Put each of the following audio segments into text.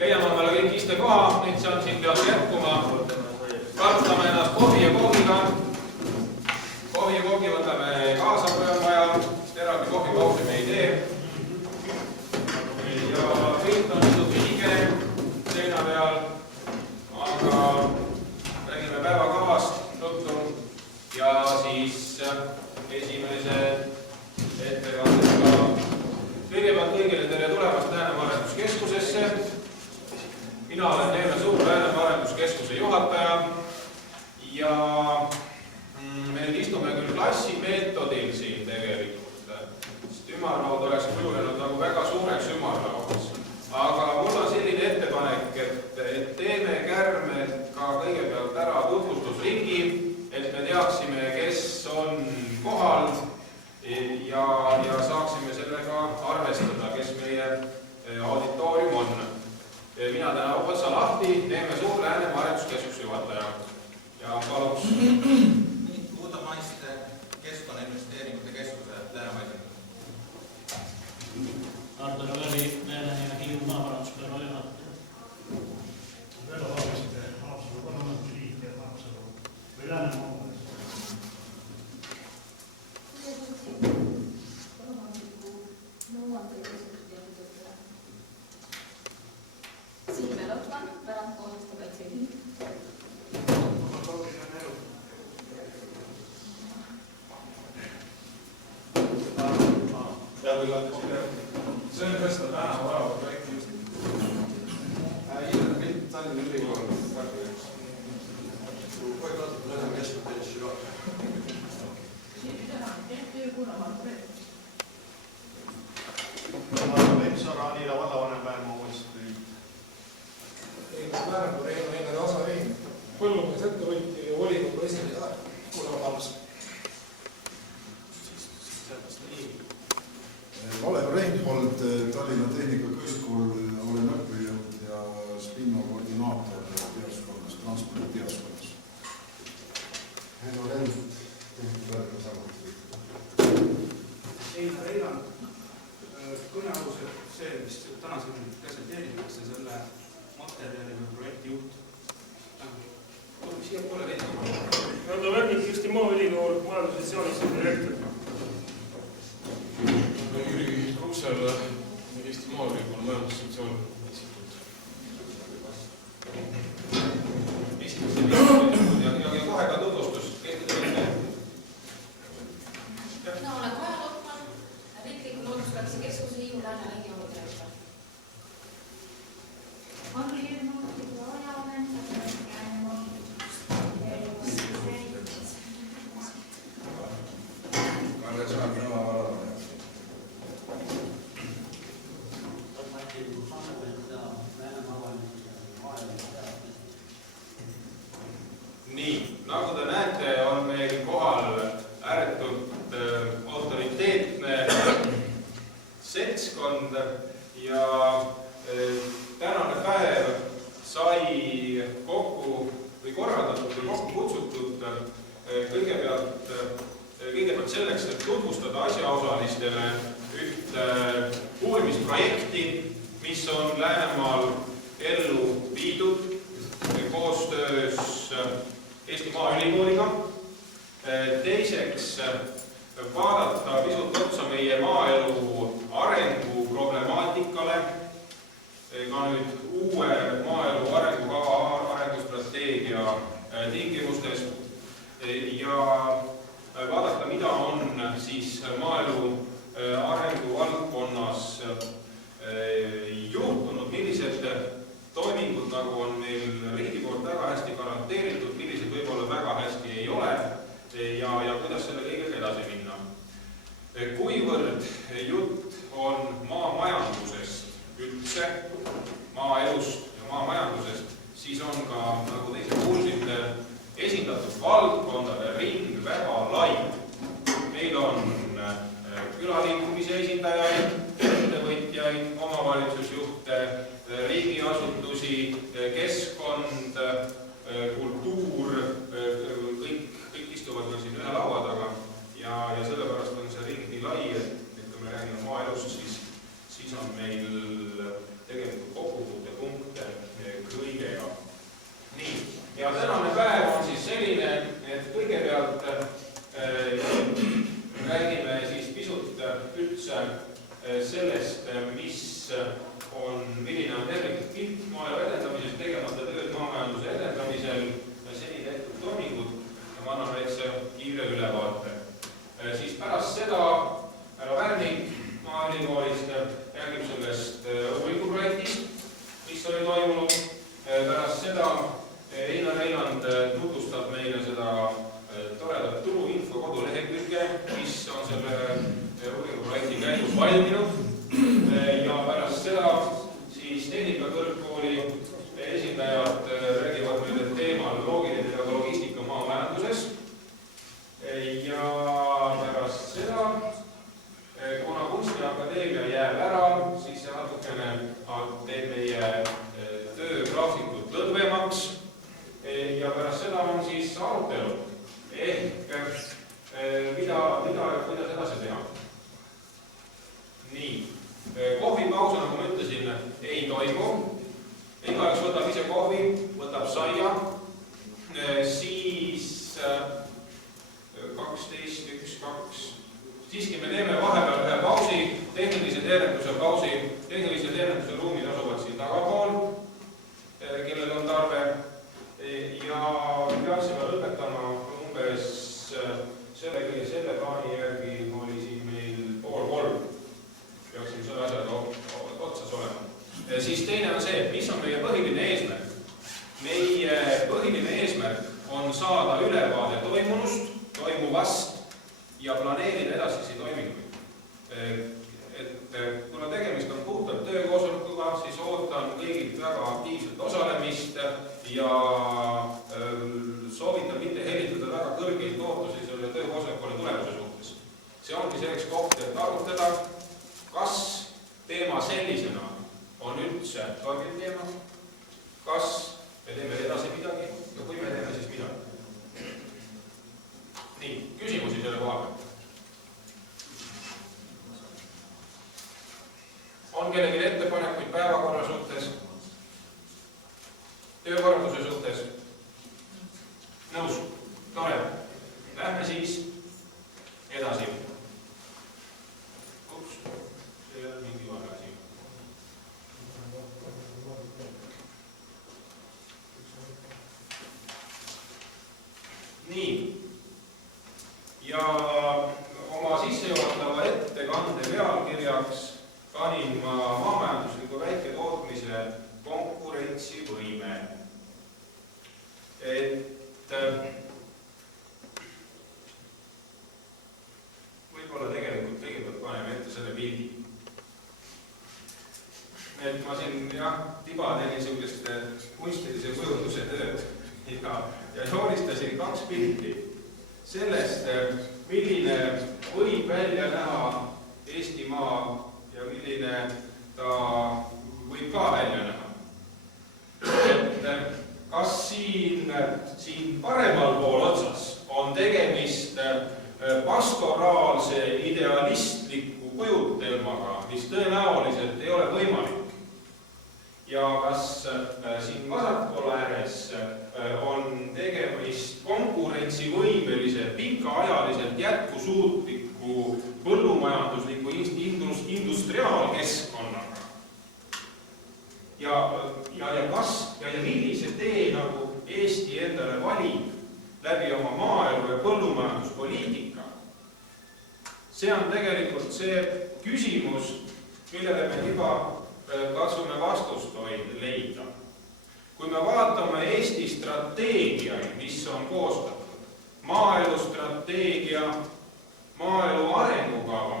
leiame omale kõik istekoha, nüüd saan siin peaks jätkuma. Kasutame ennast kohvi ja koogiga. Kohvi ja koogi võtame kaasa, kui on vaja. Eraldi kohvipausi me ei tee. Ja pilt on pisut liige seina peal, aga räägime päevakavast tuttu ja siis esimese ettekandega. Kõigepealt kõigile tere tulemast Läänemaa Arenduskeskusesse. Mina olen Neeme Suur, Läänemaa Arenduskeskuse juhataja ja me nüüd istume küll klassimeetodil siin tegelikult, sest ümarlaud oleks kujunenud nagu väga suureks ümarlauaks. Aga mul on selline ettepanek, et teeme kärmelt ka kõigepealt ära tutvustusringi, et me teaksime, kes on kohal ja saaksime sellega arvestada, kes meie auditoorium on. Mina täna otsa lahti, Neeme Suur, Läänemaa Arenduskeskuse juhataja. Ja paluks Uudamaiste Keskkonnainvesteeringute Keskuse Läänemaa esindajad. Arto Rööri, Lääne ja Hiiu maaparanduspäeva juhataja. Velo Haaviste, Haapsalu parlamendi liige, Haapsalu või Läänemaa omavalitsus. Siime Lotman, pärandkooliste kaitseliit. See on tõsta täna varava projekti just. Ilmar Pilt, Tallinna Ülikool, Tartu-Üks. Kohe kaotab Läänemaa Keskkonnateenistuse juhataja. Petsara, Anila vallavanem Pärnu uuesti. Määrangu Reino Einar Asa Vein, põllumeesettevõtja ja volikogu esindaja kuulavad alles. Kalev Reinhold, Tallinna Tehnikakõrgkool, olen õppejõud ja Spinno koordinaator teaduskonnas, transporditeaduskonnas. Henno Lend, Tehnikakõrgkool samuti. Einar Eiland, kõnealused see, mis täna siin käsitleeritakse, selle materjali või projekti juht. Siia poole veidi. Rando Värnik, Eesti Maaülikool, majandussetsioonis direktor. Jüri Kruusel, Eesti Maaülikool, majandussektsioon instituut. Ja kohe ka tutvustus. Mina olen Kaja Lotman, Riikliku Looduskaitse Keskuse Hiiu Lääne regiooni direktor. Andri Hirmu, Rajanen, Läänemaa. Kalle Saar, Nõva vallavanem. Nii, nagu te näete, on meil kohal ääretult autoriteetne seltskond ja tänane päev sai kokku või korraldatud või kokku kutsutud kõigepealt selleks, et tutvustada asjaosalistele ühte uurimisprojekti, mis on Läänemaal ellu viidud koostöös Eesti Maaülikooliga. Teiseks vaadata pisut otsa meie maaelu arengu problemaatikale, ka nüüd uue maaelu arengukava arengustrateegia tingimustes ja vaadata, mida on siis maaelu arengu valdkonnas juhtunud, millised toimingud nagu on meil riigi poolt väga hästi garanteeritud, millised võib-olla väga hästi ei ole ja kuidas selle kõigega edasi minna. Kuivõrd jutt on maamajandusest üldse, maaelust ja maamajandusest, siis on ka, nagu te ise kuulsite, esindatud valdkondade ring väga lai. Meil on külaliikumise esindajaid, ettevõtjaid, omavalitsusjuhte, riigiasutusi, keskkond, kultuur, kõik istuvad meil siin ühe laua taga ja sellepärast on see ring nii lai, et kui me räägime maaelust, siis on meil tegelikult kokkupuutepunkte Tehnikakõrgkooli esindajad räägivad meile teemal loogiline ja logistika maamajanduses. Ja pärast seda, kuna Kunstiakadeemia jääb ära, siis see natukene teeb meie töögraafikut lõdvemaks. Ja pärast seda on siis arutelu ehk mida ja kuidas edasi teha. Nii, kohvipaus, nagu ma ütlesin, ei toimu. Igaüks võtab ise kohvi, võtab saia, siis 12, 1, 2. Siiski me teeme vahepeal ühe pausi, tehnilise teeninduse pausi. Tehnilise teeninduse ruumid asuvad siin tagapool, kellel on tarve. Ja peaksime lõpetama umbes selle plaani järgi oli siin meil 2:30. Peaksime selle asjaga otsas olema. Siis teine on see, mis on meie põhiline eesmärk. Meie põhiline eesmärk on saada ülevaade toimuvast ja planeerida edasisi toiminguid. Kuna tegemist on puhtalt töökoosolekuga, siis ootan kõigilt väga aktiivset osalemist ja soovitan mitte hellitada väga kõrgeid ootusi selle töökoosolekule tulemuse suhtes. See ongi selleks koht, et arutada, kas teema sellisena on üldse toimiv teema, kas me teeme edasi midagi ja kui me teeme, siis midagi. Nii, küsimusi selle koha pealt. On kellelgi ettepanekuid päevakorra suhtes, töökorralduse suhtes? Nõus? Tore. Lähme siis edasi. Ups, see on mingi vahe asi. Nii. Ja oma sissejuhatava ettekande pealkirjaks panin ma maamajandusliku väiketootmise konkurentsivõime. Võib-olla tegelikult kõigepealt paneme ette selle pildi. Ma siin tiba teen niisugust kunstilise kujunduse tööd ja joonistasin 2 pilti sellest, milline võib välja näha Eestimaa ja milline ta võib ka välja näha. Kas siin paremal pool otsas on tegemist pastoraalse idealistliku kujutelmaga, mis tõenäoliselt ei ole võimalik? Ja kas siin vasakpool ääres on tegemist konkurentsivõimelise, pikaajaliselt jätkusuutliku põllumajandusliku industriaalkeskkonnaga? Ja millise tee nagu Eesti endale valib läbi oma maaelu ja põllumajanduspoliitika? See on tegelikult see küsimus, millele me juba katsume vastust leida. Kui me vaatame Eesti strateegiaid, mis on koostatud, maaelu strateegia, maaelu arengukava,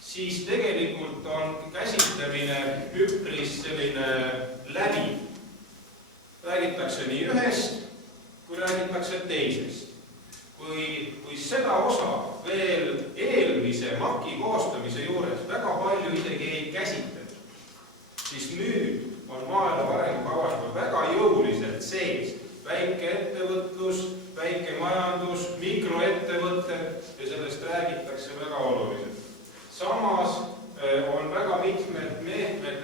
siis tegelikult on käsitlemine üpris selline läbi. Räägitakse nii ühest, kui räägitakse teisest. Kui seda osa veel eelmise MAK-i koostamise juures väga palju isegi ei käsitletud, siis nüüd on maaelu arengukavas väga jõuliselt sees väikeettevõtlus, väikemajandus, mikroettevõtted ja sellest räägitakse väga oluliselt. Samas on väga mitmed meetmed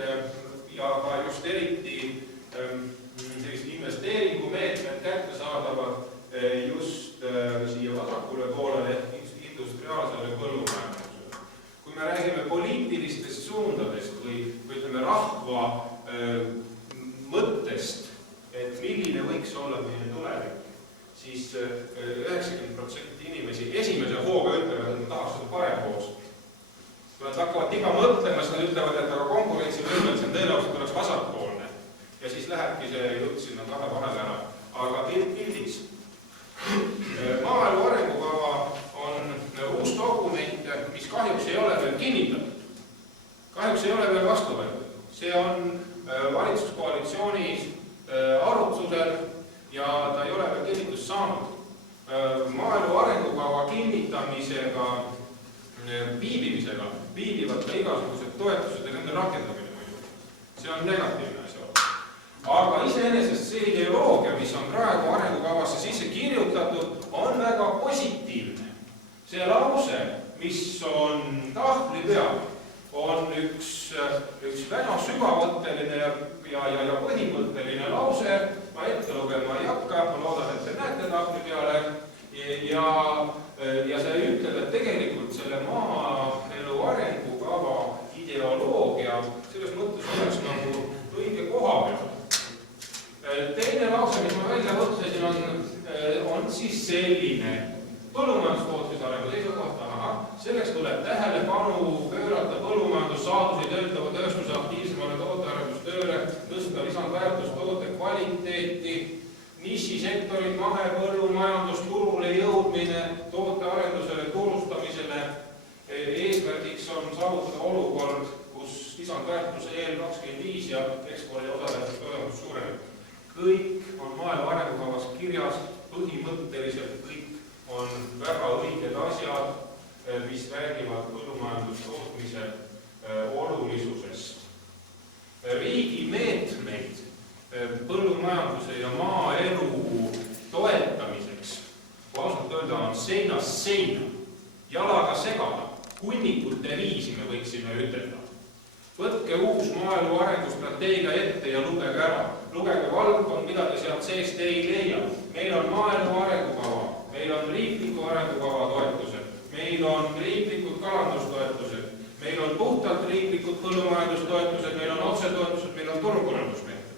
ja ka just eriti investeeringumeetmed kättesaadavad just siia vasakule poolele industriaalsele põllumajandusele. Kui me räägime poliitilistest suundadest või ütleme rahva mõttest, et milline võiks olla meie tulevik, siis 90% inimesi esimese hooga ütlevad, et nad tahaks seda parempoolset. Kui nad hakkavad tiba mõtlema, siis nad ütlevad, et aga konkurentsivõime, see on tõenäoliselt oleks vasakpoolne. Ja siis lähebki see jutt sinna kahe vahele ära. Aga pildiks. Maaelu arengukava on uus dokument, mis kahjuks ei ole veel kinnitatud. Kahjuks ei ole veel vastu võetud. See on valitsuskoalitsiooni arutlusel ja ta ei ole veel kinnitust saanud. Maaelu arengukava kinnitamisega viibivad ka igasugused toetused ja nende rakendamine muidu. See on negatiivne asja. Aga iseenesest see ideoloogia, mis on praegu arengukavasse sisse kirjutatud, on väga positiivne. See lause, mis on tahvli peal, on üks väga sügavõtteline ja põhimõtteline lause. Ma ette lugema ei hakka, ma loodan, et te näete tahvli peale. Ja see ütleb, et tegelikult selle maaelu arengukava ideoloogia selles mõttes oleks nagu õige koha peal. Teine lause, mis ma välja mõtlesin, on siis selline. Põllumajandustootmise arengu seisukohta, selleks tuleb tähelepanu pöörata põllumajandussaadusi töötleva tööstuse aktiivsemale tootearendustööle, tõsta lisandväärtust toote kvaliteeti, nišisektorid, mahepõllumajandus, turule jõudmine, tootearendusele, turustamisele. Eesmärgiks on saavutada olukord, kus lisandväärtuse EL25 ja ekspordi osaväärtus suureneb. Kõik on maaelu arengukavas kirjas, põhimõtteliselt kõik on väga õiged asjad, mis räägivad põllumajandustootmise olulisusest. Riigi meetmeid põllumajanduse ja maaelu toetamiseks, kui ausalt öelda, on seinast seina, jalaga segada, hunnikute viisi me võiksime ütelda. Võtke uus maaelu arengustrateegia ette ja lugege ära. Lugege valdkond, mida te sealt seest ei leia. Meil on maaelu arengukava, meil on riikliku arengukava toetused, meil on riiklikud kalandustoetused, meil on puhtalt riiklikud põllumajandustoetused, meil on otsetoetused, meil on turukorraldusmeetmed.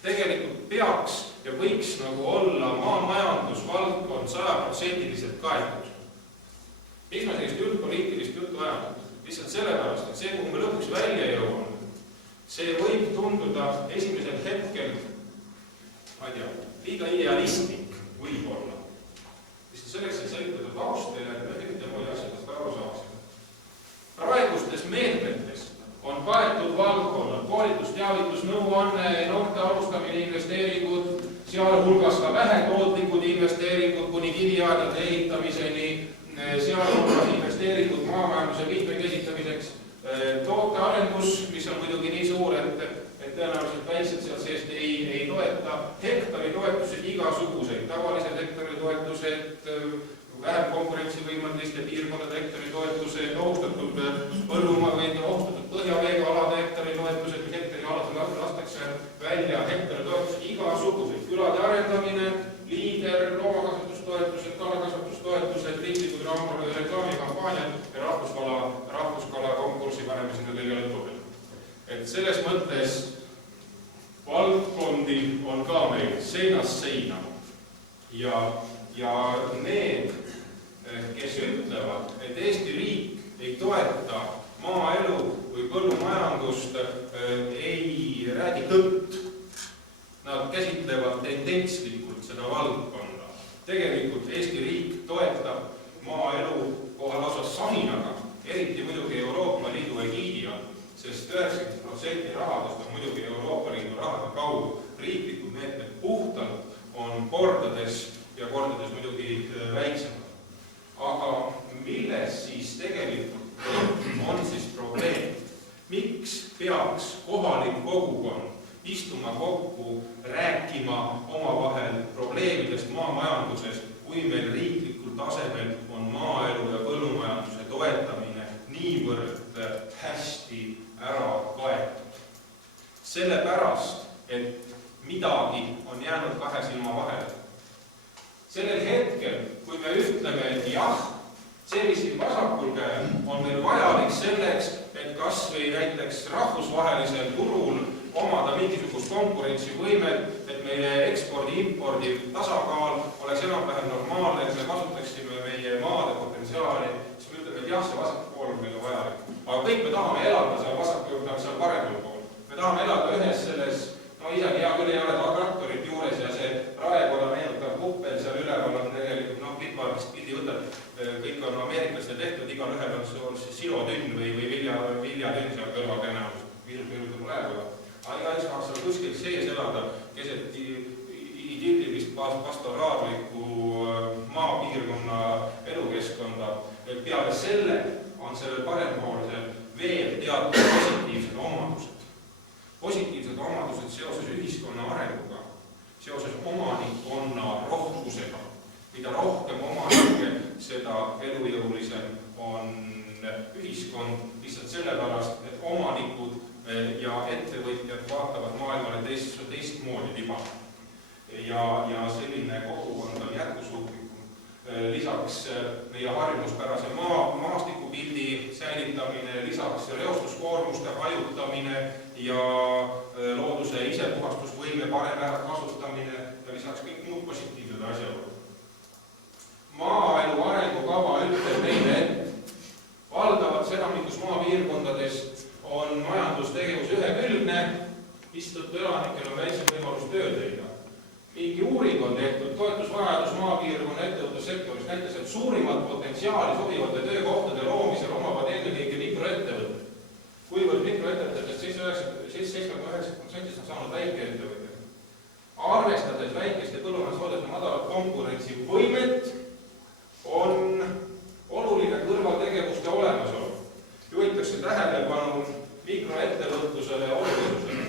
Tegelikult peaks ja võiks nagu olla maamajandusvaldkond 100% kaetud. Miks ma sellist üldpoliitilist juttu ajan? Lihtsalt sellepärast, et see, kuhu me lõpuks välja jõuame, see võib tunduda esimesel hetkel, ma ei tea, liiga idealistlik võib-olla. Lihtsalt selleks, et selgitada taustele, et me mitte muid asjadest aru saaksime. Praegustes meetmetes on kaetud valdkonnad, koolitus, teavitus, nõuanne, noorte alustamine, investeeringud, sealhulgas ka vähetootlikud investeeringud kuni kiviaedade ehitamiseni, sealhulgas investeeringud maamajanduse mitmekesitamiseks, tootearendus, mis on muidugi nii suur, et tõenäoliselt väiksed sealt seest ei toeta, hektari toetused igasuguseid, tavalised hektari toetused, vähem konkurentsivõimeliste piirkondade hektari toetused, ohustatud põhjaveega alade hektari toetused, mis hektari alade lastakse välja hektari toetused igasuguseid, külade arendamine, liider, loomakasvatustoetused, kalakasvatustoetused, riiklikud reklaamikampaaniad ja rahvuskala konkursi paneme sinna kõige lõppu. Et selles mõttes valdkondi on ka meil seinast seina ja need, kes ütlevad, et Eesti riik ei toeta maaelu või põllumajandust, ei räägi tõtt. Nad käsitlevad tendentslikult seda valdkonda. Tegelikult Eesti riik toetab maaelu kohe lausa sahinaga, eriti muidugi Euroopa Liidu egiidi all, sest 90% rahadest on muidugi Euroopa Liidu rahade kaudu. Riiklikud meetmed puhtalt on kordades muidugi väiksemad. Aga milles siis tegelikult on siis probleem? Miks peaks kohalik kogukond istuma kokku, rääkima omavahel probleemidest maamajanduses, kui meil riiklikul tasemel on maaelu ja põllumajanduse toetamine niivõrd hästi ära kaetud? Sellepärast, et midagi on jäänud kahe silma vahele. Sellel hetkel, kui me ütleme, et jah, see, mis siin vasakul käel, on meil vajalik selleks, et kas või näiteks rahvusvahelisel turul omada mingisugust konkurentsivõimet, et meie ekspordi-impordi tasakaal oleks enam-vähem normaalne, et me kasutaksime meie maade potentsiaali, siis me ütleme, et jah, see vasak pool on meile vajalik. Aga kõik me tahame elada seal vasakul pool, seal paremal pool. Me tahame elada ühes selles, no isegi hea küll ei ole traktorit juures ja see raekoda meenutab kuppel seal üleval on tegelikult, kliparvist pildi võtad, kõik on ameeriklaste tehtud, igal ühel on silotünn või viljatünn seal kõrval tõenäoliselt. Viirus meenutab kuskil sees elada keset idillilist pastoraarlikku maapiirkonna elukeskkonda. Peale selle on sellel parempoolsel veel teatud positiivsed omadused. Positiivsed omadused seoses ühiskonna arenguga, seoses omanikkonna rohkusega. Mida rohkem omanikke, seda elujõulisem on ühiskond lihtsalt sellepärast, et omanikud ja ettevõtjad vaatavad maailmale teistmoodi liba. Ja selline kogukond on jätkusuutlikum. Lisaks meie harjumuspärase maastikupildi säilitamine, lisaks reostuskoormuste hajutamine ja looduse isepuhastusvõime parem ärakasutamine ja lisaks kõik muud positiivsed asjaolud. Maaelu arengukava ütleb meile, et valdavalt enamikus maapiirkondades on majandustegevus ühekülgne, mistõttu elanikel on väiksem võimalus tööd leida. Mingi uuring on tehtud, toetusvajadus maapiirkonna ettevõtlussektoris näitas, et suurimat potentsiaali sobivate töökohtade loomisel omavad ennekõike mikroettevõtted. Kuivõrd mikroettevõtetest 79% on saanud väikeettevõtted. Arvestades väikeste põllumajandustoodete madalat konkurentsivõimet, on oluline kõrvaltegevuste olemasolu. Juhitakse tähelepanu mikroettevõtlusele ja olulisusele.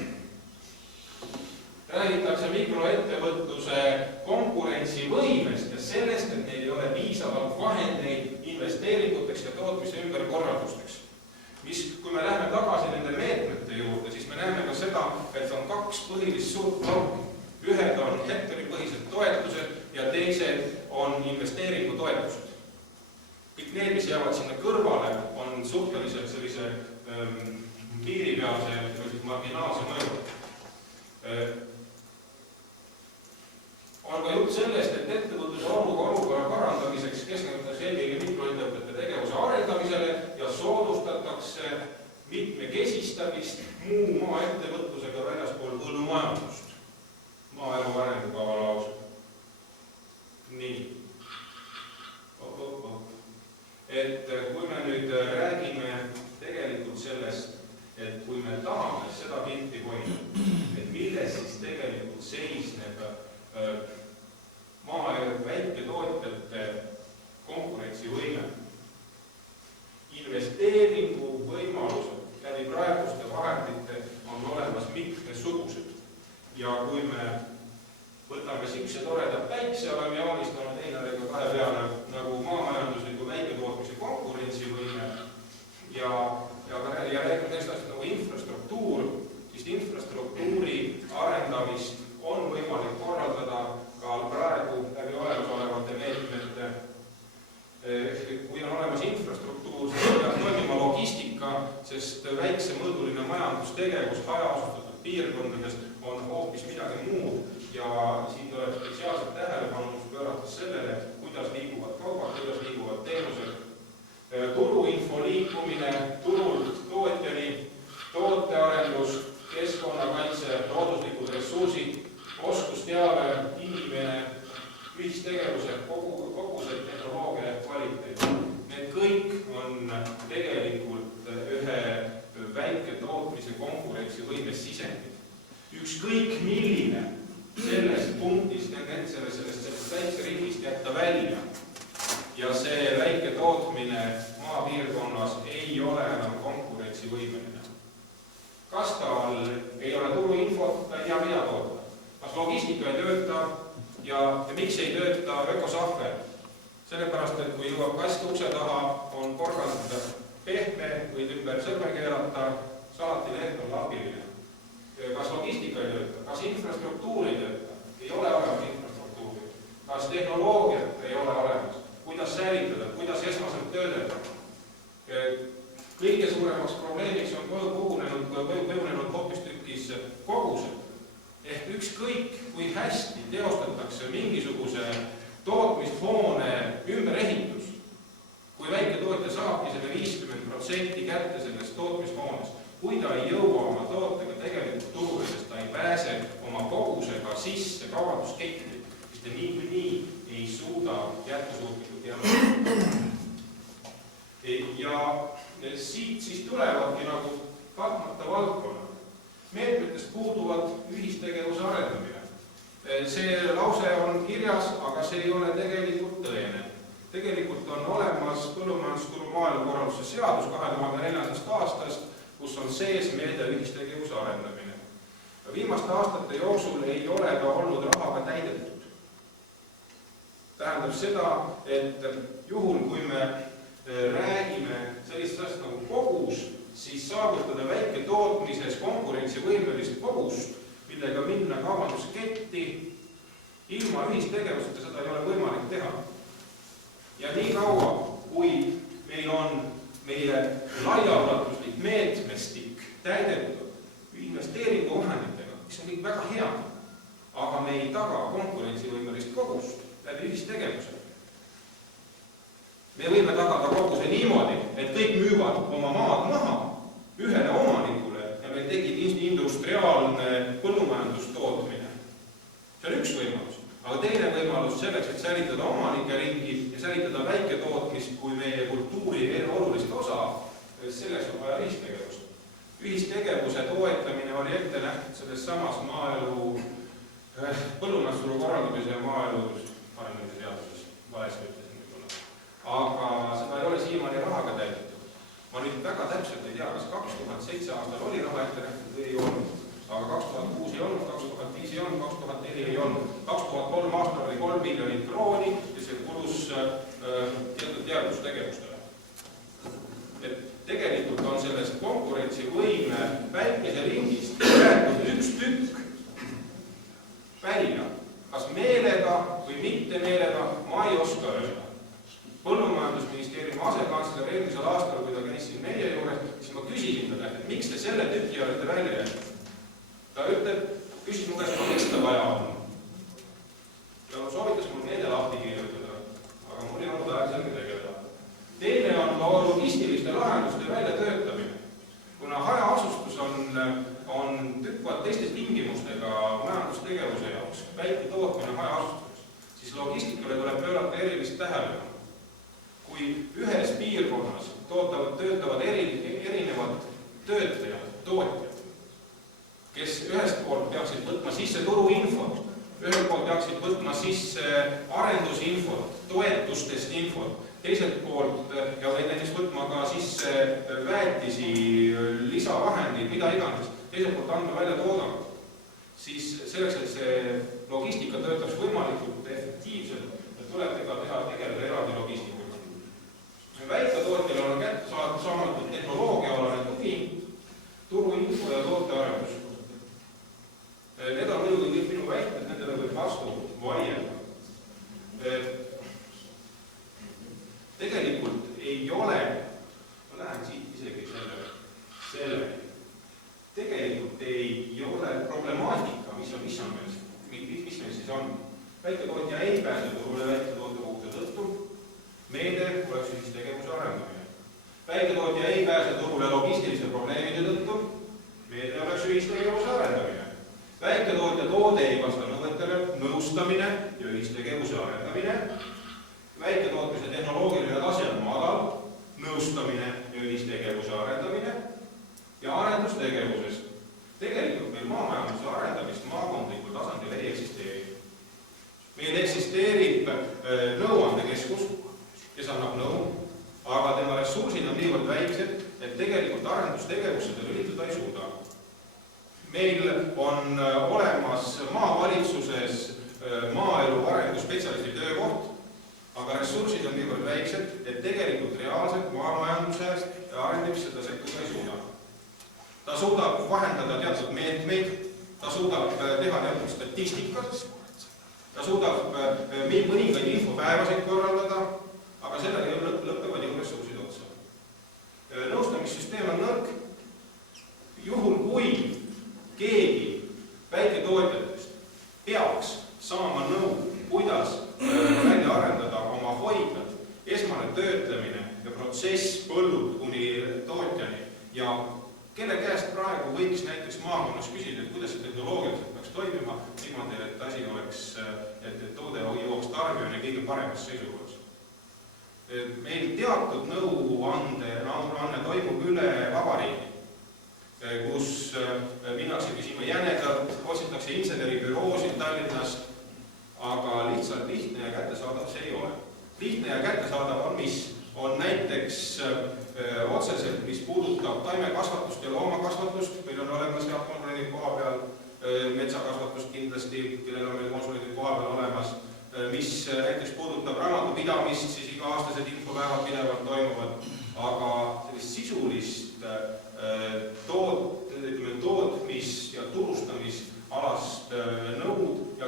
Räägitakse mikroettevõtluse konkurentsivõimest ja sellest, et neil ei ole piisavalt vahendeid investeeringuteks ja tootmise ümberkorraldusteks. Kui me läheme tagasi nende meetmete juurde, siis me näeme ka seda, et on kaks põhilist suurt plokki. Ühed on hektaripõhised toetused ja teised on investeeringutoetused. Kõik need, mis jäävad sinna kõrvale, on suhteliselt sellise piiripealse ja marginaalse mõju. On ka jutt sellest, et ettevõtluse olukorra parandamiseks keskendutakse eelkõige mikroettevõtete tegevuse arendamisele ja soodustatakse mitmekesistamist muu maaettevõtlusega väljaspool põllumajandust. Maaelu arengukava lause. Nii. Et kui me nüüd räägime tegelikult sellest, et kui me tahame seda pilti hoida, et milles siis tegelikult seisneb väiketootjate konkurentsivõime. Investeeringu võimalused läbi praeguste vahendite on olemas mitmesugused. Ja kui me võtame siukse toreda päikse, oleme joonistanud einadega kahe peale nagu maamajandusliku väiketootmise konkurentsivõime ja räägime neist asjad nagu infrastruktuur, siis infrastruktuuri arendamist on võimalik korraldada ka praegu läbi olemasolevate meetmete. Kui on olemas infrastruktuur, siis peab toimima logistika, sest väiksemõõduline majandustegevus hajaasustatud piirkondades on hoopis midagi muud ja siin tuleb spetsiaalselt tähelepanu pöörata sellele, kuidas liiguvad kaubad, kuidas liiguvad teenused. Turuinfo liikumine, turult tootjani, tootearendus, keskkonnakaitse, looduslikud ressursid, oskusteave, inimene, ühistegevuse, kogused, tehnoloogia kvaliteet. Need kõik on tegelikult ühe väiketootmise konkurentsivõimes sisendid. Ükskõik milline sellest punktist, sellest väikseringist jätta välja ja see väiketootmine maapiirkonnas ei ole enam konkurentsivõimeline. Kas tal ei ole turuinfot, ta ei tea mida toota? Kas logistika ei tööta ja miks ei tööta ökosahver? Sellepärast, et kui jõuab kast ukse taha, on porgand pehme, võid ümber sõrme keerata, salatileht on labiline. Kas logistika ei tööta? Kas infrastruktuur ei tööta? Ei ole olemas infrastruktuuri. Kas tehnoloogiat ei ole olemas? Kuidas säilitada? Kuidas esmaselt töödelda? Kõige suuremaks probleemiks on kujunenud hoopistükkis kogused. Ehk ükskõik, kui hästi teostatakse mingisuguse tootmishoone ümberehitus, kui väiketootja saabki selle 50% kätte sellest tootmishoonest, kui ta ei jõua oma tootega tegelikult turule, sest ta ei pääse oma kogusega sisse kaubandusketti, siis ta niikuinii ei suuda jätkusuutlikult jääda. Ja siit siis tulevadki nagu katmata valdkonnad. Meetmetest sest puuduvad ühistegevuse arendamine. See lause on kirjas, aga see ei ole tegelikult tõene. Tegelikult on olemas põllumajandusturu maaelu korralduse seadus 2004. aastast, kus on sees meede ühistegevuse arendamine. Viimaste aastate jooksul ei ole ka olnud rahaga täidetud. Tähendab seda, et juhul, kui me räägime sellist asjast nagu kogus, siis saavutada väiketootmises konkurentsivõimelist kogust, millega minna kaubandusketti, ilma ühistegevuseta seda ei ole võimalik teha. Ja nii kaua, kui meil on meie laiaulatuslik meetmestik täidetud investeeringuvahenditega, mis on kõik väga hea, aga me ei taga konkurentsivõimelist kogust läbi ühistegevuse. Me võime tagada koguse niimoodi, et kõik müüvad oma maad maha ühele omanikule ja meil tekib industriaalne põllumajandustootmine. See on üks võimalus. Aga teine võimalus selleks, et säilitada omanike ringi ja säilitada väiketootmist kui meie kultuuri olulist osa, selleks on vaja ühistegevust. Ühistegevuse toetamine oli ette nähtud selles samas maaelu, põllumajandusturu korraldamise ja maaelu arendamise seaduses, valesti ütlesin võib-olla. Aga seda ei ole siiamaani rahaga täidetud. Ma nüüd väga täpselt ei tea, kas 2007 aastal oli raha ette nähtud või ei olnud. Aga 2006 ei olnud, 2005 ei olnud, 2004 ei olnud. 2003 aastal oli 3 miljonit krooni ja see kulus teatud teadustegevustele. Et tegelikult on sellest konkurentsivõime väikese ringist jäetud üks tükk välja. Kas meelega või mitte meelega, ma ei oska öelda. Põllumajandusministeeriumi asekantsler eelmisel aastal, kui ta käis siin meie juures, siis ma küsisin ta käest, et miks te selle tüki olete välja jätnud? Ta ütleb, küsis mu käest, miks seda vaja on. Ja soovitas mul meede lahti kirjutada, aga mul ei olnud aeg sellega tegeleda. Teine on logistiliste lahenduste väljatöötamine. Kuna hajaasustus on tükvad teiste tingimustega majandustegevuse jaoks, väike tootmine hajaasustus, siis logistikale tuleb pöörata erilist tähelepanu. Kui ühes piirkonnas töötavad erinevad töötajad, tootjad, kes ühest poolt peaksid võtma sisse turuinfot, ühelt poolt peaksid võtma sisse arendusinfot, toetustest infot, teiselt poolt ja või näiteks võtma ka sisse väetisi, lisavahendid, mida iganes, teiselt poolt andma välja toodangut, siis selleks, et see logistika töötaks võimalikult efektiivselt, tuleb tegeleda eraldi logistikaga. Väiketootjal on kätte saamatud tehnoloogiaalane tugi, turuinfo ja tootearendus. Need on muidugi kõik minu väited, nendele võib vastu vaielda. Tegelikult ei ole, ma lähen siit isegi selle, tegelikult ei ole problemaatika, mis meil siis on. Väiketootja ei pääse turule väiketootja koguse tõttu, meede oleks ühistegevuse arendamine. Väiketootja ei pääse turule logistiliste probleemide tõttu, meede oleks ühistegevuse arendamine. Väiketootja toode ei vasta nõuetele, nõustamine ja ühistegevuse arendamine. Väiketootmise tehnoloogiline tase on madal, nõustamine ja ühistegevuse arendamine. Ja arendustegevuses. Tegelikult meil maamajanduse arendamist maakondlikul tasandil ei eksisteeri. Meil eksisteerib nõuandekeskus, kes annab nõu, aga tema ressursid on niivõrd väiksed, et tegelikult arendustegevusse ta lülitada ei suuda. Meil on olemas maavalitsuses maaelu arenguspetsialisti töökoht, aga ressursid on niivõrd väiksed, et tegelikult reaalselt maamajanduse arendamisse ta sekkuda ei suuda. Ta suudab vahendada teatud meetmeid, ta suudab teha teatud statistikat, ta suudab mõningaid infopäevasid korraldada, aga sellega lõpevad ju ressursid otsa. Nõustamissüsteem on nõrk. Juhul kui keegi väiketootjatest peaks saama nõu, kuidas välja arendada oma hoidlad, esmane töötlemine ja protsess põllud kuni tootjani ja kelle käest praegu võiks näiteks maakonnas küsida, et kuidas see tehnoloogiliselt peaks toimima, niimoodi, et asi oleks, et toode jõuaks tarbijani kõige paremas seisukorras. Meil teatud nõuanne toimub üle vabariigi, kus minnakse küsima otsima jänedalt, otsitakse inseneribüroosid Tallinnast, aga lihtsalt lihtne ja kättesaadav see ei ole. Lihtne ja kättesaadav on mis? On näiteks otseselt, mis puudutab taimekasvatust ja loomakasvatust, meil on olemas head konsulendid koha peal, metsakasvatust kindlasti, kellel on meil konsulendid koha peal olemas, mis näiteks puudutab raamatupidamist, siis iga-aastased infopäevad pidevalt toimuvad, aga sellist sisulist tootmis- ja turustamisalast nõu ja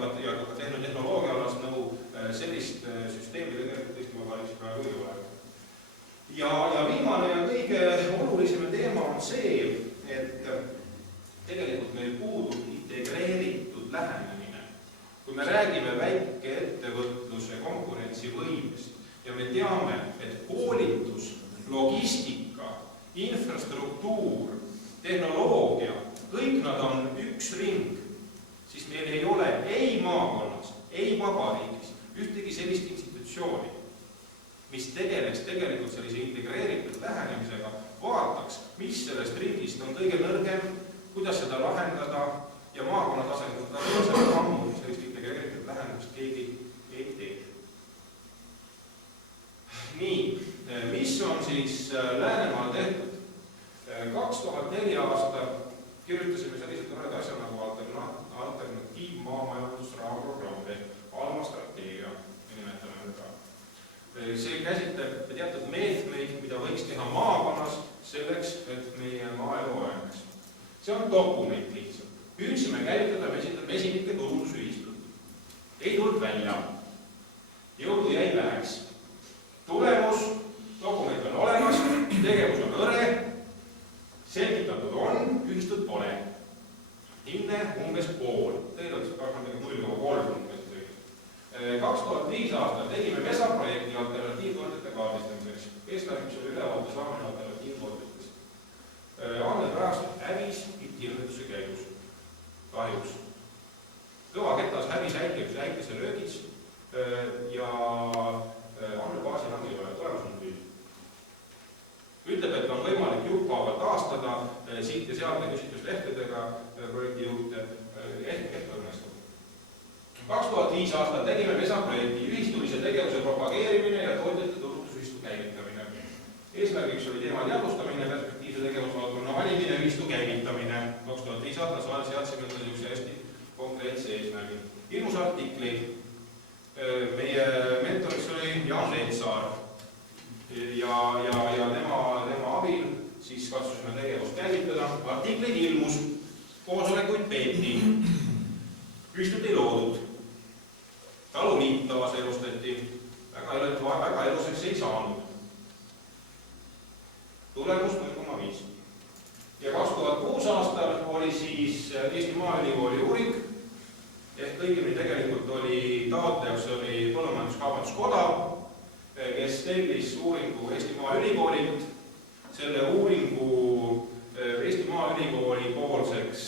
ka tehnoloogiaalast nõu, sellist süsteemi tegelikult Eesti Vabariigis praegu ei ole. Ja viimane ja kõige olulisem teema on see, et tegelikult meil puudub integreeritud lähenemine. Kui me räägime väikeettevõtluse konkurentsivõimest ja me teame, et koolitus, logistika, infrastruktuur, tehnoloogia, kõik nad on üks ring, siis meil ei ole ei maakonnas, ei vabariigis ühtegi sellist institutsiooni, mis tegeleks tegelikult sellise integreeritud lähenemisega, vaataks, mis sellest ringist on kõige nõrgem, kuidas seda lahendada ja maakonna tasandil ammu sellist integreeritud lähenemist keegi ei tee. Nii, mis on siis Läänemaal tehtud? 2004 aastal kirjutasime sellised mõned asja nagu alternatiivmaamajandusraamprogramm ehk ALMA strateegia, nimetame seda. See käsitleb teatud meetmeid, mida võiks teha maakonnas selleks, et meie maaelu areneks. See on dokument lihtsalt. Püüdsime käivitada mesinike turundusühistut. Ei tulnud välja. Jõudu jäi väheks. Tulemus, dokument on olemas, tegevus on hõre, selgitatud on, ühistut pole. Hinne umbes pool, teil oleks 0,3 umbes. 2005 aastal tegime MESA-projekti alternatiivtootjate kaardistamiseks. Eesmärgiks oli ülevaate saamine alternatiivtootjatest. Andmepärast hävis IT-õnnetuse käigus. Kahjuks. Kõva ketas hävis äikese löögis ja andmebaasil on ei ole, tulemus on tüü. Ütleb, et on võimalik juppkauga taastada siit ja sealt küsitluslehtedega projektijuhte ehk õnnestub. 2005 aastal tegime MESA-projekti ühistulise tegevuse propageerimine ja tootjate turundusühistu käivitamine. Eesmärgiks oli teema teadvustamine, perspektiivse tegevusvaldkonna valimine, ühistu käivitamine. 2005 aastal seadsime niisuguse hästi konkreetse eesmärgi. Ilmus artikleid. Meie mentoriks oli Jaan Leetsaar ja tema abil siis katsusime tegevust käivitada. Artikleid ilmus, koosolekuid peeti, ühistut ei loodud, taluliit taaselustati, väga eluseks ei saanud. Tulemus 0,5. Ja 2006 aastal oli siis Eesti Maaülikooli uuring, ehk õigemini tegelikult oli taotlejaks oli Põllumajandus-Kaubanduskoda, kes tellis uuringu Eesti Maaülikoolilt. Selle uuringu Eesti Maaülikooli poolseks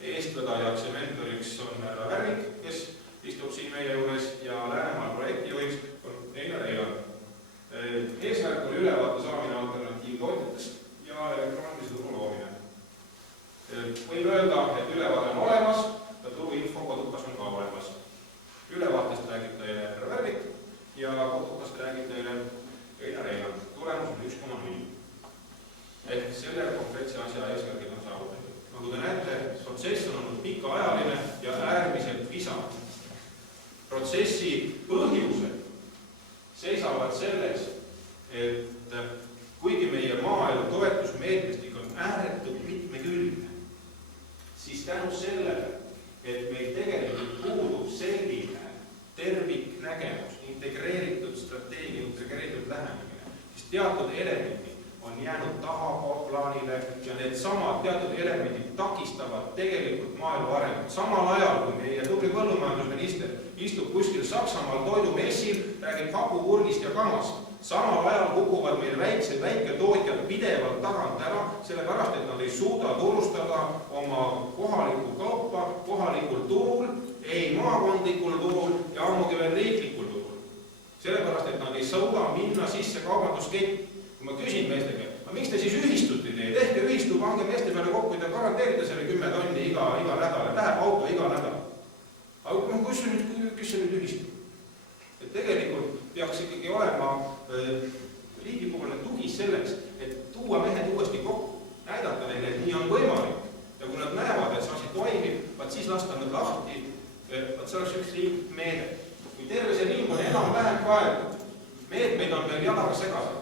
eestvedajaks ja mentoriks on härra Värnik, kes istub siin meie juures ja Läänemaal projektijuhiks on Einar Eilar. Eesmärk oli ülevaate saamine alternatiivtootjatest ja elektroonilise turu loomine. Võin öelda, et ülevaade on olemas ja turuinfo kodukas on ka olemas. Ülevaatest räägib teile härra Värnik ja kodukast räägib teile Einar Eilar. Tulemus on 1,0. Ehk selle konkreetse asja eesmärgid on saavutatud. Nagu te näete, protsess on olnud pikaajaline ja äärmiselt visav. Protsessi põhjused seisavad selles, et kuigi meie maaelu toetusmeetmestik on ääretult mitmekülgne, siis tänu sellele, et meil tegelikult puudub selline terviknägemus, integreeritud strateegia, integreeritud lähenemine, siis teatud elemendid on jäänud tahaplaanile ja need samad teatud elemendid takistavad tegelikult maaelu arengut. Samal ajal, kui meie tubli põllumajandusminister istub kuskil Saksamaal toidumessil, räägib hapukurgist ja kamast, samal ajal kukuvad meil väiketootjad pidevalt tagant ära, sellepärast, et nad ei suuda turustada oma kohalikku kaupa kohalikul turul, ei maakondlikul turul ja ammugi veel riiklikul turul. Sellepärast, et nad ei suuda minna sisse kaubandusketti. Kui ma küsin meestega, miks te siis ühistut ei tee, tehke ühistu, pange meeste peale kokku ja garanteerida selle 10 tonni iga nädal, läheb auto iga nädal. Aga kus see nüüd ühistu? Et tegelikult peaks ikkagi olema riigipoolne tugi selleks, et tuua mehed uuesti kokku, näidata neile, et nii on võimalik. Ja kui nad näevad, et see asi toimib, vaat siis lasta nad lahti, vaat see oleks üks riik meede. Kui terve see ring on enam-vähem kaetud, meetmeid on meil jalaga segased.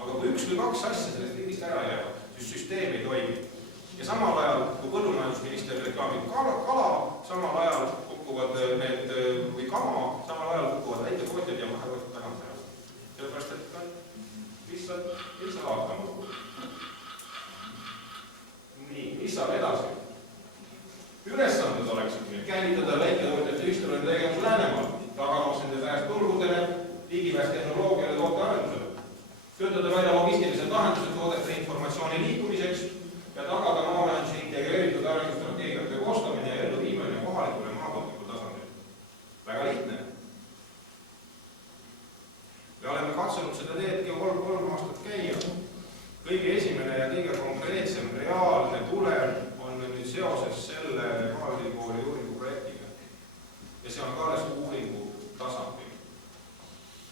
Aga kui 1 või 2 asja sellest riigist ära jäävad, siis süsteem ei toimi. Ja samal ajal, kui põllumajandusminister reklaamib kala, samal ajal kukkuvad need või kama, samal ajal kukkuvad väiketootjad ja mahetootjad tagant ära. Sellepärast, et lihtsalt ei saa hakkama. Nii, mis saab edasi? Ülesanded oleksid meil käivitada väiketootjate ühistuline tegevus Läänemaal, tagamas nende pääs turgudele, ligipääs tehnoloogiale, tootearendusele. Töötada välja logistilised lahendused toodete informatsiooni liikumiseks ja tagada maamajanduse integreeritud arengustrateegiate koostamine ja elluviimine kohalikule maakondlikul tasandil. Väga lihtne. Me oleme katsunud seda teedki 3 aastat käia. Kõige esimene ja kõige konkreetsem reaalne tulem on nüüd seoses selle Maaülikooli uuringuprojektiga. Ja see on ka alles uuringu tasandil.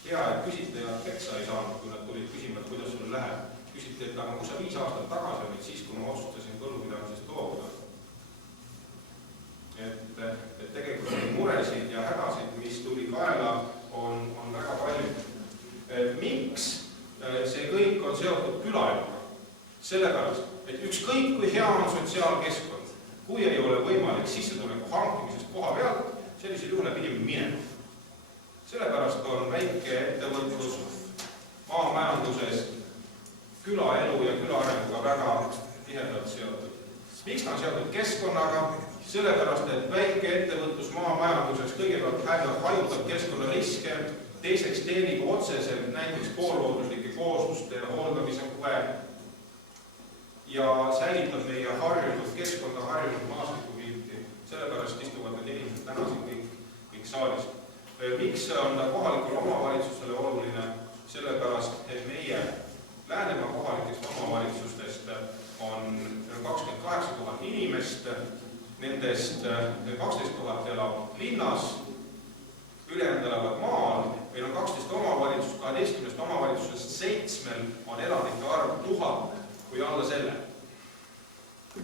Hea, et küsite ja peksa ei saanud, kui nad tulid küsima, et kuidas sulle läheb. Küsite, et aga kus sa 5 aastat tagasi olid siis, kui ma otsustasin põllupidamisest loobuda. Et tegelikult neid muresid ja hädasid, mis tuli kaela, on väga palju. Miks see kõik on seotud külaeluga? Sellepärast, et ükskõik kui hea on sotsiaalkeskkond, kui ei ole võimalik sissetuleku hankimisest koha pealt, sellisel juhul pidime minema. Sellepärast on väike ettevõtlus maamajanduses külaelu ja külaarenguga väga tihedalt seotud. Miks ta on seotud keskkonnaga? Sellepärast, et väike ettevõtlus maamajanduses kõigepealt hajutab keskkonnariske, teiseks teenib otseselt näiteks poolooduslike koosluste hooldamise huve ja säilitab meie harjunud keskkonda, harjunud maastikupilti. Sellepärast istuvad need inimesed täna siin kõik saalis. Miks on ta kohalikule omavalitsusele oluline? Sellepärast, et meie Läänemaa kohalikest omavalitsustest on 28 000 inimest, nendest 12 000 elab linnas, ülejäänud elavad maal, meil on 12 omavalitsust, 12 omavalitsusest 7 on elanike arv 1000 või alla selle.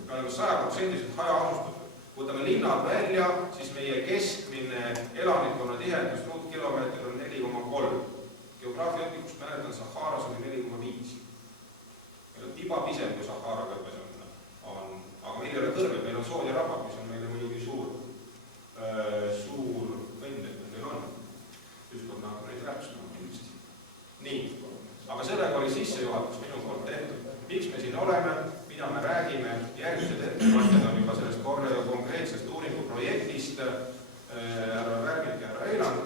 Me oleme 100% hajaasustatud. Võtame linnad välja, siis meie keskmine elanikkonna tihedus ruutkilomeetril on 4,3. Geograafiaõpikust mäletan, Saharas oli 4,5. Meil on tiba pisem kui Sahara kõrbes on. Aga meil ei ole kõrbed, meil on sood ja rabad, mis on meile muidugi suur õnn, et meil on. Ükskord nagu neid rääpsustama kindlasti. Nii, aga sellega oli sissejuhatus minu poolt tehtud. Miks me siin oleme? Mida me räägime, järgmised ettekandjad on juba sellest konkreetsest uuringuprojektist, härra Värnik ja härra Eiland,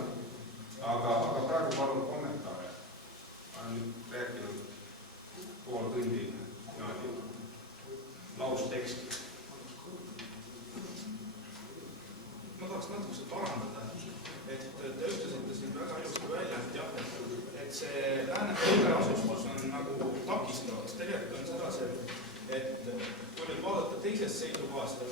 aga praegu palun kommentaare. Ma olen nüüd rääkinud pool tundi lausteksti. Ma tahaks natukese parandada, et te ütlesite siin väga ilusti välja, et jah, et see Läänemaa asustus on nagu takistavaks. Tegelikult on sedasi, et kui nüüd vaadata teisest seisukohast,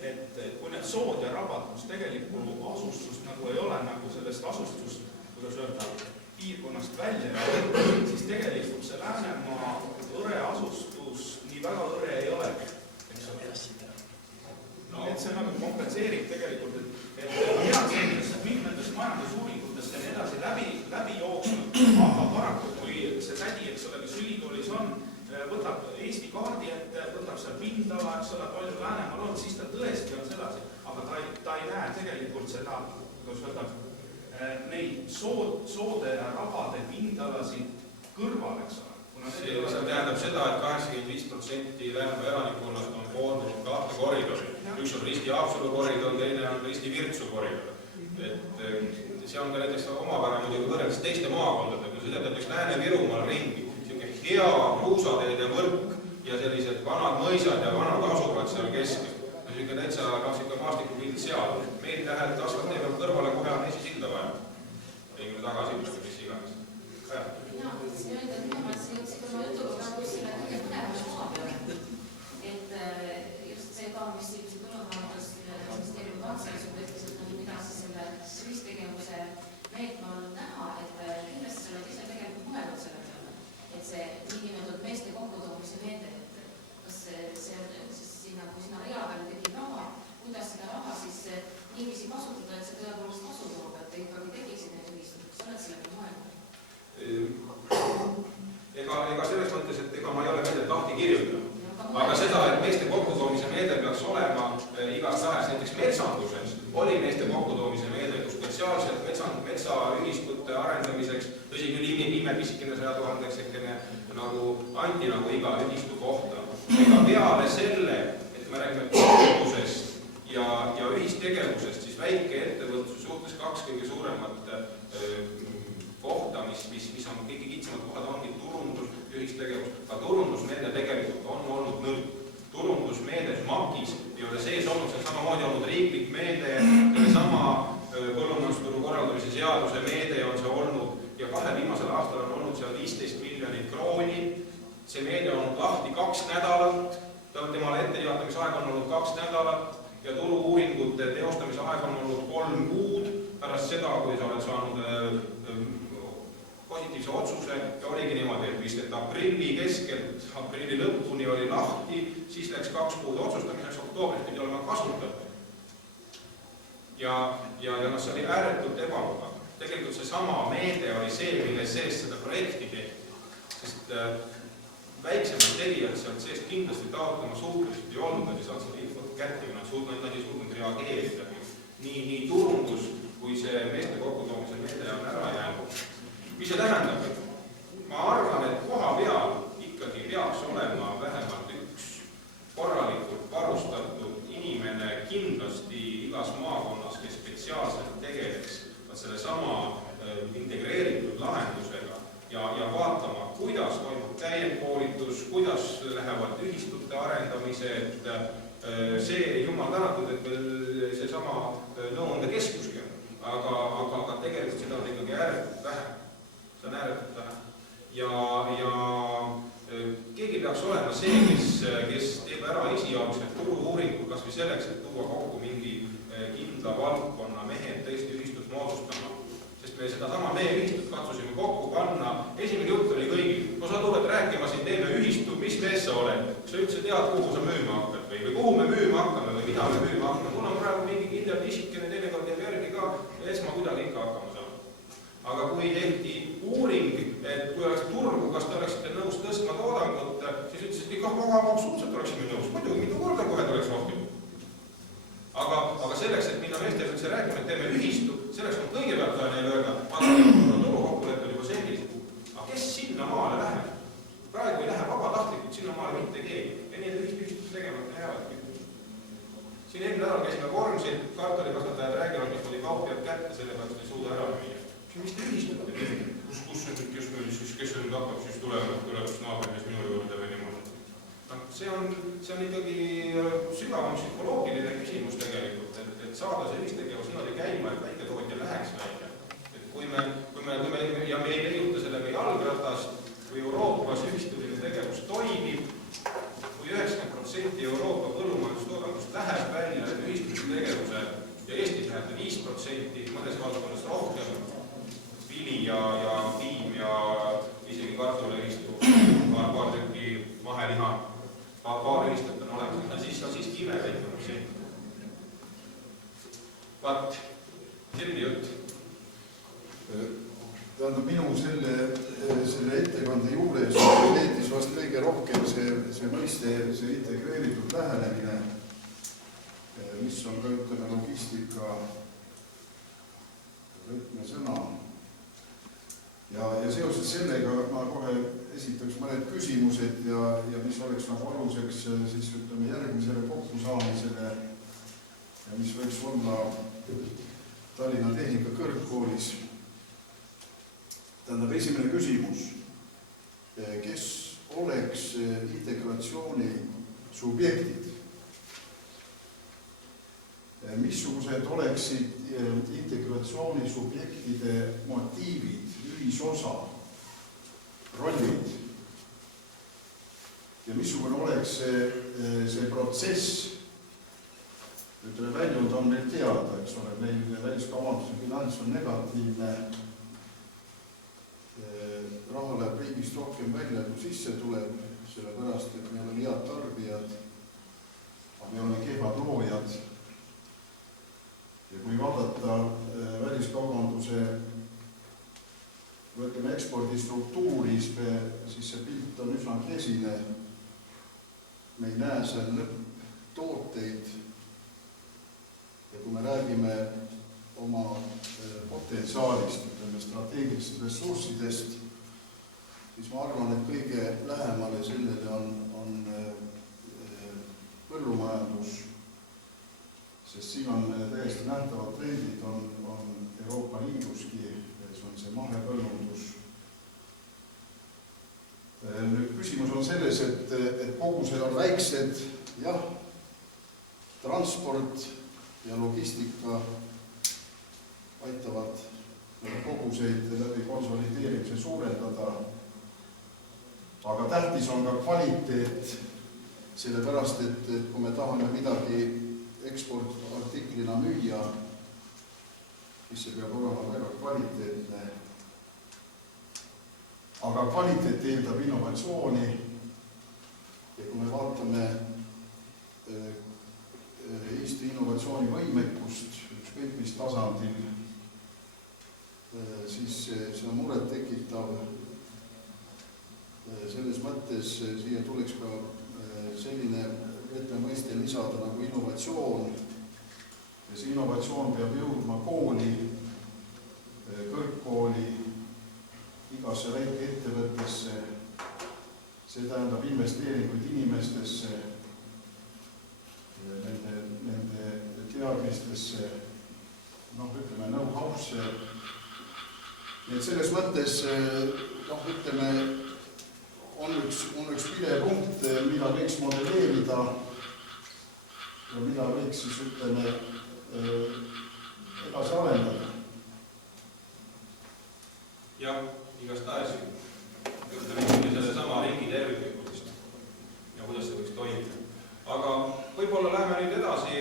et kui need sood ja rabad, kus tegelikku asustust nagu ei ole, nagu sellest asustust, kuidas öelda, piirkonnast välja, siis tegelikult see Läänemaa õre asustus nii väga õre ei ole. Et see nagu kompenseerib tegelikult, et hea sellisest mitmetest majandusuuringutest ja nii edasi läbi jooksnud, aga paraku, kui see tädi, eks ole, kes ülikoolis on, võtab Eesti kaardi ette, võtab seal pindala, eks ole, palju Läänemaal on, siis ta tõesti on sedasi, aga ta ei näe tegelikult seda, kuidas öelda, neid soode ja rabade pindalasid kõrval, eks ole. See tähendab seda, et 85% Läänemaa elanikkonnast on koondunud 2 koridori. Üks on Risti-Haapsalu koridor, teine on Risti-Virtsu koridor. See on ka näiteks omapära muidugi võrreldes teiste maakondadega. Kui sõidab näiteks Lääne-Virumaal ringi, selline hea kruusateede võrk ja sellised vanad mõisad ja vanad asuvad seal keskel. Selline täitsa maastikupilt seal. Meil lähed asfaltee peal kõrvale kohe on esisilda vaja. Ringile tagasi, mis iganes. Mina mõtlesin öelda, et minu meelest jõudsid oma jutuga praegu selle kõige põnevama maa peale. Maaeluministeeriumi põllumajandusministeeriumi kantselei ütles, et mida siis selle ühistegevuse meetme on näha, et kindlasti sa oled ise tegelikult mõelnud selle peale, et see niinimetatud meeste kokkutoomise meede, et kas see on siis sinna rea peale tekib raha, kuidas seda raha siis niiviisi kasutada, et see tõepoolest kasu toob, et ikkagi tekiksid need ühistud, kas sa oled sellega mõelnud? Ega selles mõttes, et ega ma ei ole meedet lahti kirjutanud. Aga seda, et meeste kokkutoomise meede peaks olema igas tahes, näiteks metsanduses oli meeste kokkutoomise meede, kus spetsiaalselt metsaühistute arendamiseks, tõsi küll imepisikene 100 000 nagu anti nagu iga ühistu kohta. Ega peale selle, et me räägime kokkutoomisest ja ühistegevusest, siis väike ettevõtlus suhtes 2 kõige suuremat kohta, mis on kõige kitsamad kohad, ongi turundus ja ühistegevus. Ka turundusmeede tegelikult on olnud nõrk. Turundusmeede MAK-is ei ole sees olnud, see on samamoodi olnud riiklik meede, sama põllumajandusturu korraldamise seaduse meede on see olnud ja 2 viimasel aastal on olnud seal 15 miljonit krooni. See meede on olnud lahti 2 nädalat, temale etteteatamisaeg on olnud 2 nädalat ja turu-uuringute teostamise aeg on olnud 3 kuud pärast seda, kui sa oled saanud positiivse otsuse ja oligi niimoodi, et vist, et aprilli keskelt, aprilli lõpuni oli lahti, siis läks 2 kuud otsustamiseks, oktoobris pidi olema kasutatud. Ja see oli ääretult ebamugav. Tegelikult see sama meede oli see, mille sees seda projekti tehti, sest väiksemad tegijad sealt seest kindlasti taotlema suhteliselt ei olnud, nad ei saanud seda infot kätte, nad ei suutnud reageerida. Nii turundus kui see meeste kokkutoomise meede on ära jäänud. Mis see tähendab? Ma arvan, et koha peal ikkagi peaks olema vähemalt üks korralikult varustatud inimene kindlasti igas maakonnas, kes spetsiaalselt tegeleks selle sama integreeritud lahendusega ja vaatama, kuidas toimub täiendkoolitus, kuidas lähevad ühistute arendamised. See jumal tänatud, et meil seesama nõuandekeskuski on, aga tegelikult seda on ikkagi ääretult vähe. See on ääretult vähe. Ja keegi peaks olema see, kes teeb ära esialgsed turu-uuringud, kas või selleks, et tuua kokku mingi kindla valdkonna mehed tõesti ühistut moodustama. Sest me sedasama meie ühistut katsusime kokku panna. Esimene jutt oli kõigil. No sa tuled rääkima siin, teeme ühistu, mis mees sa oled? Kas sa üldse tead, kuhu sa müüma hakkad või kuhu me müüma hakkame või mida me müüma hakkame? Mul on praegu mingi kindel isikene, teinekord teeb järgi ka ja ma kuidagi ikka hakkama saan. Aga kui tehti uuring, et kui oleks turgu, kas te oleksite nõus tõstma toodangut, siis ütles, et absoluutselt oleksime nõus. Muidugi, mitu korda kohe tuleks rohkem. Aga selleks, et minna meestele üldse rääkima, et teeme ühistu, selleks on kõigepealt vaja neile öelda, turukokkuleppel juba sellised. Aga kes sinna maale läheb? Praegu ei lähe vabatahtlikult sinna maale mitte keegi. Ja nii, et ühistud tegemata jäävadki. Siin eelmine nädal käisime Vormsil, kartulikasvatajad räägivad, mis oli kaupijad kätte, sellepärast ei suuda ära müüa. Mis te ühistate? Kes nüüd hakkab siis tulema, et tuleb naabrimees minu juurde või niimoodi? See on ikkagi sügavam psühholoogiline küsimus tegelikult, et saada see ühistegevus niimoodi käima, et väiketootja läheks välja. Et kui me ja me ei leiuta sellega jalgratast, kui Euroopas ühistuline tegevus toimib, kui 90% Euroopa põllumajandustoodangust läheb välja ühistuline tegevuse ja Eestis läheb 5%, mõnes valdkonnas rohkem, vili ja piim ja isegi kartuliühistu, paar tükki maheliha, paar ühistut on olemas, siis on siiski imeväike protsent. Vaat, selline jutt. Tähendab, minu selle ettekande juures leedis vast kõige rohkem see mõiste, see integreeritud lähenemine, mis on ka ütleme logistika võtmesõna. Ja seoses sellega ma kohe esitaks mõned küsimused ja mis oleks nagu aluseks siis ütleme järgmisele kokkusaamisele ja mis võiks olla Tallinna Tehnikakõrgkoolis. Tähendab, esimene küsimus. Kes oleks integratsiooni subjektid? Missugused oleksid integratsiooni subjektide motiivid, ühisosa, rollid? Ja missugune oleks see protsess, ütleme, väljund on meil teada, eks ole, meil väliskaubanduse bilanss on negatiivne, raha läheb riigist rohkem välja, kui sisse tuleb, sellepärast, et me oleme head tarbijad, aga me oleme kehvad loojad. Ja kui vaadata väliskaubanduse, võtame ekspordi struktuuri, siis see pilt on üsna kesine. Me ei näe seal lõpptooteid ja kui me räägime oma potentsiaalist, ütleme strateegilistest ressurssidest, siis ma arvan, et kõige lähemale sellele on põllumajandus, sest siin on täiesti nähtavad trendid, on Euroopa Liiduski, see on see mahepõllundus. Nüüd küsimus on selles, et kogused on väiksed, jah, transport ja logistika aitavad koguseid läbi konsolideerimise suurendada, aga tähtis on ka kvaliteet, sellepärast, et kui me tahame midagi eksportartiklina müüa, siis see peab olema väga kvaliteetne. Aga kvaliteet eeldab innovatsiooni ja kui me vaatame Eesti innovatsioonivõimekust, ükskõik mis tasandil, siis see on muret tekitav. Selles mõttes siia tuleks ka selline mõiste lisada nagu innovatsioon ja see innovatsioon peab jõudma kooli, kõrgkooli, igasse väikeettevõttesse, see tähendab investeeringuid inimestesse, nende teadmistesse, ütleme, know-how'sse. Nii et selles mõttes, ütleme, on üks pidepunkt, mida võiks modelleerida ja mida võiks siis, ütleme, edasi arendada. Jah, igastahes ütleme selle sama ringi terviklikkusest ja kuidas see võiks toimida. Aga võib-olla läheme nüüd edasi